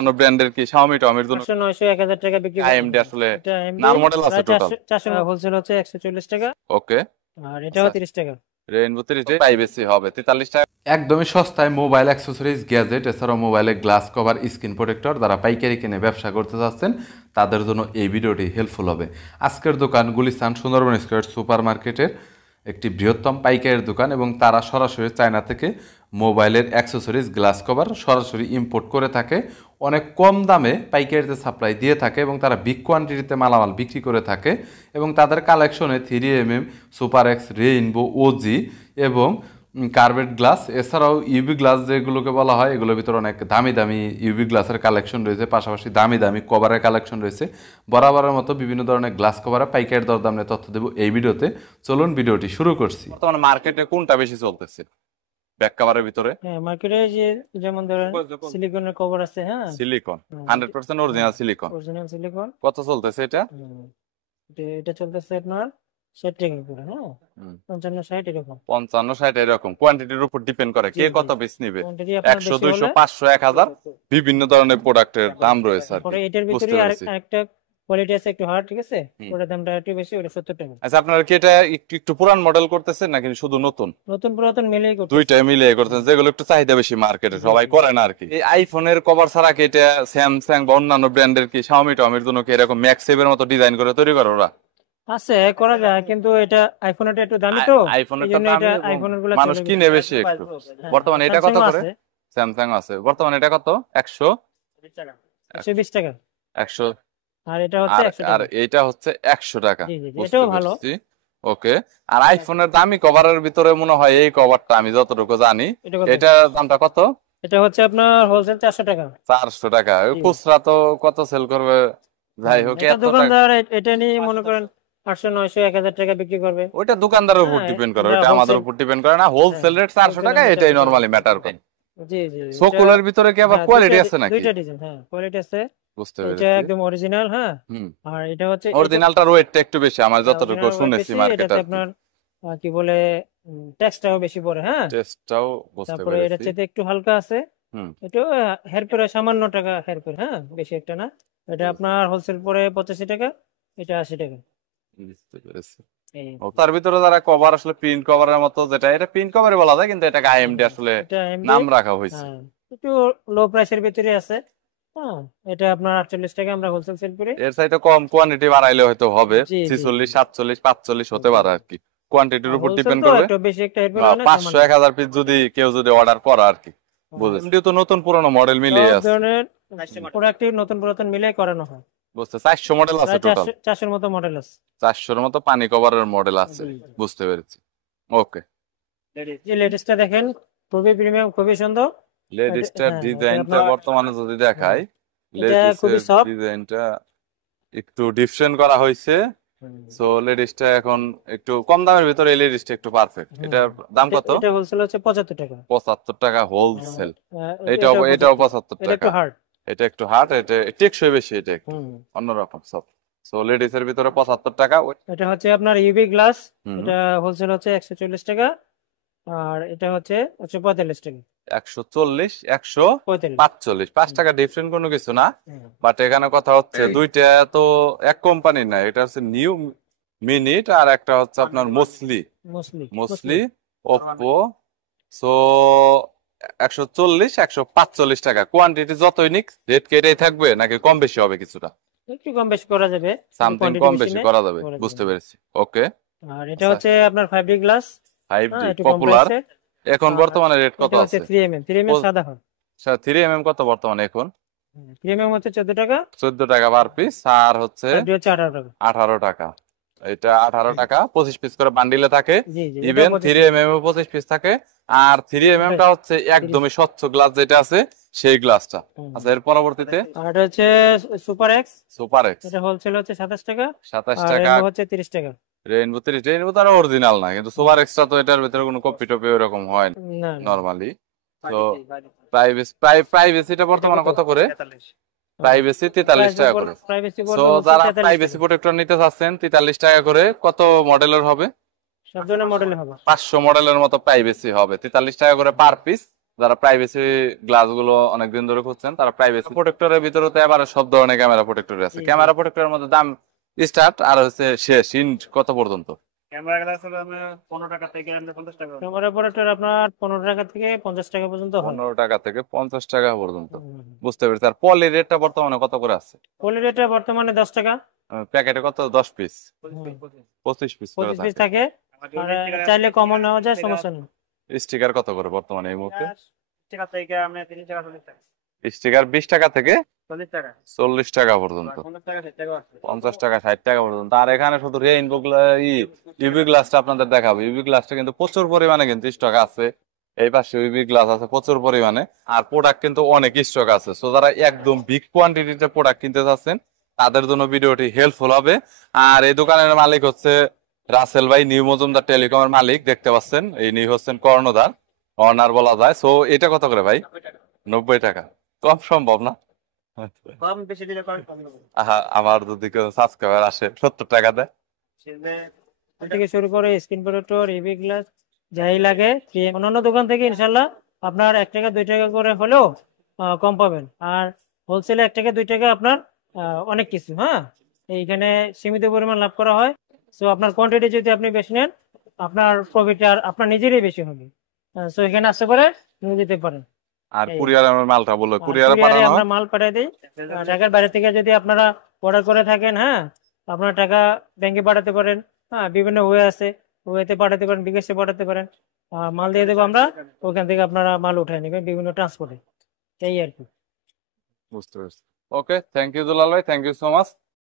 অন্য ব্র্যান্ডের কি Xiaomi টমির জন্য 800 900 1000 টাকা বিক্রি করতে AMD পারবেন। আসলে এটা AMD নার মডেল আছে প্রায় টোটাল 400 হোলসেল হচ্ছে 140 টাকা, ওকে আর এটাও 30 টাকা। রেইনবো 30 প্রাইভেসি হবে 43 টাকা। একদমই সস্তায় মোবাইল অ্যাক্সেসরিজ গ্যাজেট এছাড়াও মোবাইলে গ্লাস কভার স্ক্রিন প্রোটেক্টর যারা পাইকারি কিনে ব্যবসা করতে চাচ্ছেন তাদের জন্য এই ভিডিওটি হেল্পফুল হবে। আজকের দোকান গুলিস্তান সুন্দরবন স্কয়ার সুপার মার্কেটের একটি বৃহত্তম পাইকারের দোকান এবং তারা সরাসরি চায়না থেকে মোবাইলের অ্যাক্সেসরিজ গ্লাস কভার সরাসরি ইম্পোর্ট করে থাকে, অনেক কম দামে পাইকারিতে সাপ্লাই দিয়ে থাকে এবং তারা বিগ কোয়ান্টিটিতে মালামাল বিক্রি করে থাকে এবং তাদের কালেকশনে 3mm super x rainbow OG এবং কার্বেট গ্লাস এছাড়াও ইউভি গ্লাস যেগুলোকে বলা হয় এগুলোর ভিতরে অনেক দামি দামি ইউভি গ্লাসের কালেকশন রয়েছে, পাশাপাশি দামি দামি কভারের কালেকশন রয়েছে। বরাবরের মতো বিভিন্ন ধরনের গ্লাস কভারে পাইকারি দরদামে তথ্য দেবো এই ভিডিওতে। চলুন ভিডিওটি শুরু করছি। বর্তমানে মার্কেটে কোনটা বেশি চলতেছে ব্যাক কভারের ভিতরে? হ্যাঁ, মার্কেটে যে যেমন ধরেন সিলিকনের কভার আছে, হ্যাঁ silicone 100% original silicone. Original silicone কত চলতেছে এটা? এটা চলতেছে আপনার 60 টাকা করে, হ্যাঁ 55 60 এরকম। 55 60 এরকম কোয়ান্টিটির উপর ডিপেন্ড করে কে কত পিস নেবে। কোয়ান্টিটি আপনার 100 বেশি 200 হলে 500 1000 বিভিন্ন ধরনের প্রোডাক্টের দাম রয়েছে আর পরে কি। এটার ভিতরে আরেকটা কোয়ালিটি আছে একটু হার্ড, ঠিক আছে, ওটার দামটা একটু বেশি, ওটা 70 টাকা। আচ্ছা, আপনারা কি এটা একটু একটু পুরান মডেল করতেছেন নাকি শুধু নতুন? নতুন পুরাতন মিলেই করতেছে, দুইটাই মিলিয়ে করতেছেন, যেগুলো একটু চাহিদা বেশি মার্কেটে সবাই করে না আর কি। এই আইফোনের কভার ছাড়া কি এটা স্যামসাং বা অন্যান্য ব্র্যান্ডের কি Xiaomi টমির জন্য কি এরকম ম্যাক্সেভের মতো ডিজাইন করে তৈরি করে ওরা? আছে, করা যায়, কিন্তু এটা আইফোনেরটা একটু দামি তো, আইফোনেরটা এইজন্য এটা আইফোনের গুলো মানুষ কিনে বেশি একটু। বর্তমানে এটা কত করে? স্যামসাং আছে বর্তমানে এটা কত? 120 টাকা। 120 টাকা 100 আর এটা হচ্ছে 100 টাকা। আর এটা হচ্ছে 100 টাকা। জি জি, এটাও ভালো। ওকে। আর আইফোনের দামি কভারের ভিতরে মনে হয় এই কভারটা আমি যতটুকু জানি এটার দামটা কত? এটা হচ্ছে আপনার হোলসেল 400 টাকা। 400 টাকা। খুচরা তো কত সেল করবে? যাই হোক, এটা দোকানদার এটা নিয়ে মনে করেন 800 900 1000 টাকা বিক্রি করবে। ওটা দোকানদারের উপর ডিপেন্ড করে, ওটা আমাদের উপর ডিপেন্ড করে না। হোলসেল রেট 400 টাকা, এটাই নরমালি ম্যাটার করে। জি জি, সোকুলার ভিতরে কি আবার কোয়ালিটি আছে নাকি? দুইটা ডিজাইন, হ্যাঁ কোয়ালিটি আছে। বুঝতে পেরেছি, এটা একদম অরিজিনাল, হ্যাঁ। আর এটা হচ্ছে অরিজিনালটার ওয়েটটা একটু বেশি আমার যতটুকু শুনেছি মার্কেটে। আপনার কি বলে টেক্সটাও বেশি পড়ে, হ্যাঁ টেক্সটাও বুঝতে তারপরে পেরেছি। এটা চেয়ে একটু হালকা আছে, এটা হেরফের সামান্য টাকা হেরফের, হ্যাঁ বেশি একটা না। এটা আপনার হোলসেল পড়ে 85 টাকা, এটা 80 টাকা। বুঝতে পেরেছি। তার ভিতরে যারা কভার আসলে প্রিন্ট কভারের মতো, যেটা এটা প্রিন্ট কভারই বলা যায় কিন্তু এটাকে AMD আসলে নাম রাখা হয়েছে। একটু লো প্রাইসের ভিতরে আছে, হ্যাঁ এটা আপনার 48 টাকা আমরা হোলসেল সেল করি। এর চাইতে কম কোয়ান্টিটি বাড়াইলে হয়তো হবে 46 47 45 হতে পারে আর কি, কোয়ান্টিটির উপর ডিপেন্ড করবে। একটু বেশি একটা হেরফের 500 1000 পিস যদি কেউ যদি অর্ডার করে আর কি, বুঝছেন। কিন্তু তো নতুন পুরনো মডেল মিলিয়ে আছে, সব ধরনের প্রোডাক্ট নতুন পুরাতন মিলিয়ে করানো হয়। বুঝতে 400 মডেল আছে টোটাল, 400 এর মতো মডেল আছে, 400 এর মতো পানি কভারের মডেল আছে। বুঝতে পেরেছি, ওকে। এই লেটেস্টটা দেখেন, খুবই প্রিমিয়াম, খুবই সুন্দর। লেডিসটার ডিজাইনটা বর্তমানে যদি দেখাই, লেডিসের ডিজাইনটা একটু ডিফারেন্ট করা হয়েছে। সো লেডিসটা এখন একটু কম দামের ভিতরে, এই লেডিসটা একটু পারফেক্ট। এটার দাম কত? এটা হোলসেল হচ্ছে 75 টাকা। 75 টাকা হোলসেল। এটাও 75 টাকা। এটা একটু হার্ড, এটা টেকসই বেশি, এটা একটু অন্যরকম সব। সো লেডিসের ভিতরে 75 টাকা। এটা হচ্ছে আপনার ইউভি গ্লাস, এটা হোলসেল হচ্ছে 140 টাকা, আর এটা হচ্ছে 145 টাকা। 140 145 5 টাকা ডিফারেন্ট কোনো কিছু না, বাট এখানে কথা হচ্ছে দুইটা তো এক কোম্পানি না। এটা হচ্ছে নিউ মিনিট আর একটা হচ্ছে আপনার মোসলি ওপ্পো। সো 140 145 টাকা। কোয়ান্টিটি যতই নিক রেট কি এটাই থাকবে নাকি কম বেশি হবে? কিছুটা একটু কম বেশি করা যাবে, সামথিং কম বেশি করা যাবে, বুঝতে পেরেছি, ওকে। আর এটা হচ্ছে আপনার 5D গ্লাস, 5D পপুলার। এখন বর্তমানে রেট কত আছে? 3mm সাদা হয়। 3mm কত বর্তমানে এখন? 3mm হচ্ছে 14 টাকা, 14 টাকা পার পিস। আর হচ্ছে 18 টাকা। 18 টাকা। এটা 18 টাকা, 25 পিস করে বান্ডিলে থাকে। ইভেন 3mm 25 পিস থাকে। আর 3mm টা হচ্ছে একদমই স্বচ্ছ গ্লাস যেটা আছে সেই গ্লাসটা। আচ্ছা, এর পরবর্তীতে আর এটা হচ্ছে সুপার এক্স। এটা হোলসেল হচ্ছে 27 টাকা, 27 টাকা হচ্ছে 30 টাকা। রেইনবো 30, রেইনবো তো অরিজিনাল না, কিন্তু সুপার এক্সট্রা তো এটার ভিতরে কোনো কপি টপি এরকম হয় না নরমালি। তো প্রাইভেসিটা বর্তমানে কত করে? প্রাইভেসি 43 টাকা করে। সো যারা প্রাইভেসি প্রোটেক্টর নিতে চাচ্ছেন 43 টাকা করে। কত মডেলের হবে? সব ধরনের মডেল হবে, 500 মডেলের মতো প্রাইভেসি হবে। 43 টাকা করে পার পিস। যারা প্রাইভেসি গ্লাস গুলো অনেকদিন ধরে খুঁজছেন, তারা প্রাইভেসি প্রোটেক্টরের ভিতরে তো এবারে সব ধরনের ক্যামেরা প্রোটেক্টর আছে। জি, জি। ক্যামেরা প্রোটেক্টরের মধ্যে দাম স্টার্ট আর হচ্ছে শেষ ইন্ড কত পর্যন্ত? ক্যামেরা অপারেটর আপনার 15 টাকা থেকে 50 টাকা পর্যন্ত হয়। 15 টাকা থেকে 50 টাকা পর্যন্ত, হুম। বুঝতে পেরেছি। আর পলি রেটটা বর্তমানে কত করে আছে? পলি রেটটা বর্তমানে 10 টাকা, প্যাকেটে কত? 10 পিস, হুম, 25 পিস করে 25 পিস থাকে। থাকে। আর চাইলে কমও নেওয়া যায়, সমস্যা নেই। স্টিকার কত করে বর্তমানে এই মুহূর্তে? টাকা থেকে আমরা 30 টাকা 40 টাকা স্টিকার 20 টাকা থেকে 40 টাকা 40 টাকা পর্যন্ত, 50 টাকা 60 টাকা আছে। 50 টাকা 60 টাকা পর্যন্ত। আর এখানে শুধু রেইনবো ইউভি গ্লাসটা আপনাদের দেখাবো। ইউভি গ্লাসটা কিন্তু প্রচুর পরিমাণে কিন্তু স্টক আছে। এই পাশে ইউভি গ্লাস আছে প্রচুর পরিমাণে, আর প্রোডাক্ট কিন্তু অনেক স্টক আছে। সো যারা একদম বিগ কোয়ান্টিটিতে প্রোডাক্ট কিনতে চাচ্ছেন তাদের জন্য ভিডিওটি হেল্পফুল হবে। আর এই দোকানের মালিক হচ্ছে রাসেল ভাই, নিউ মজুমদার টেলিকমের মালিক, দেখতে পাচ্ছেন। ইনি হচ্ছেন কর্ণধার, অনার বলা যায়। সো এটা কত করে ভাই? 90 টাকা। কম সম্ভব না? কম বেশি দিলে কম হবে। আহা, আমার যদি কেউ সাবস্ক্রাইবার আসে 70 টাকা দেয়। থেকে শুরু করে স্ক্রিন প্রোটেক্টর, ইভি গ্লাস যাই লাগে ফ্রি। অন্যান্য দোকান থেকে ইনশাল্লাহ আপনার 1 টাকা 2 টাকা করে হলেও কম পাবেন। আর হোলসেলে 1 টাকা 2 টাকা আপনার অনেক কিছু, হ্যাঁ, এইখানে সীমিত পরিমাণ লাভ করা হয়। সো আপনার কোয়ান্টিটি যদি আপনি বেশি নেন, আপনার প্রফিট আর আপনার নিজেরই বেশি হবে। সো এখানে আসতে পারে নিয়ে যেতে পারেন। আর এই। কুরিয়ার মালটা বললো, কুরিয়ারে কুরিয়ারে পাঠানো আমরা হয়। মাল পাঠিয়ে দিই। ঢাকার বাইরে থেকে যদি আপনারা অর্ডার করে থাকেন, হ্যাঁ, আপনার টাকা ব্যাংকে পাঠাতে পারেন। হ্যাঁ, বিভিন্ন ওয়ে আছে, ওয়েতে পাঠাতে পারেন, বিকাশে পাঠাতে পারেন। মাল দিয়ে দেবো আমরা, ওখান থেকে আপনারা মাল উঠায় নেবেন বিভিন্ন ট্রান্সপোর্টে। এই আর কি। বুঝতে পারছি। ওকে, থ্যাংক ইউ দুলাল ভাই, থ্যাংক ইউ সো মাচ।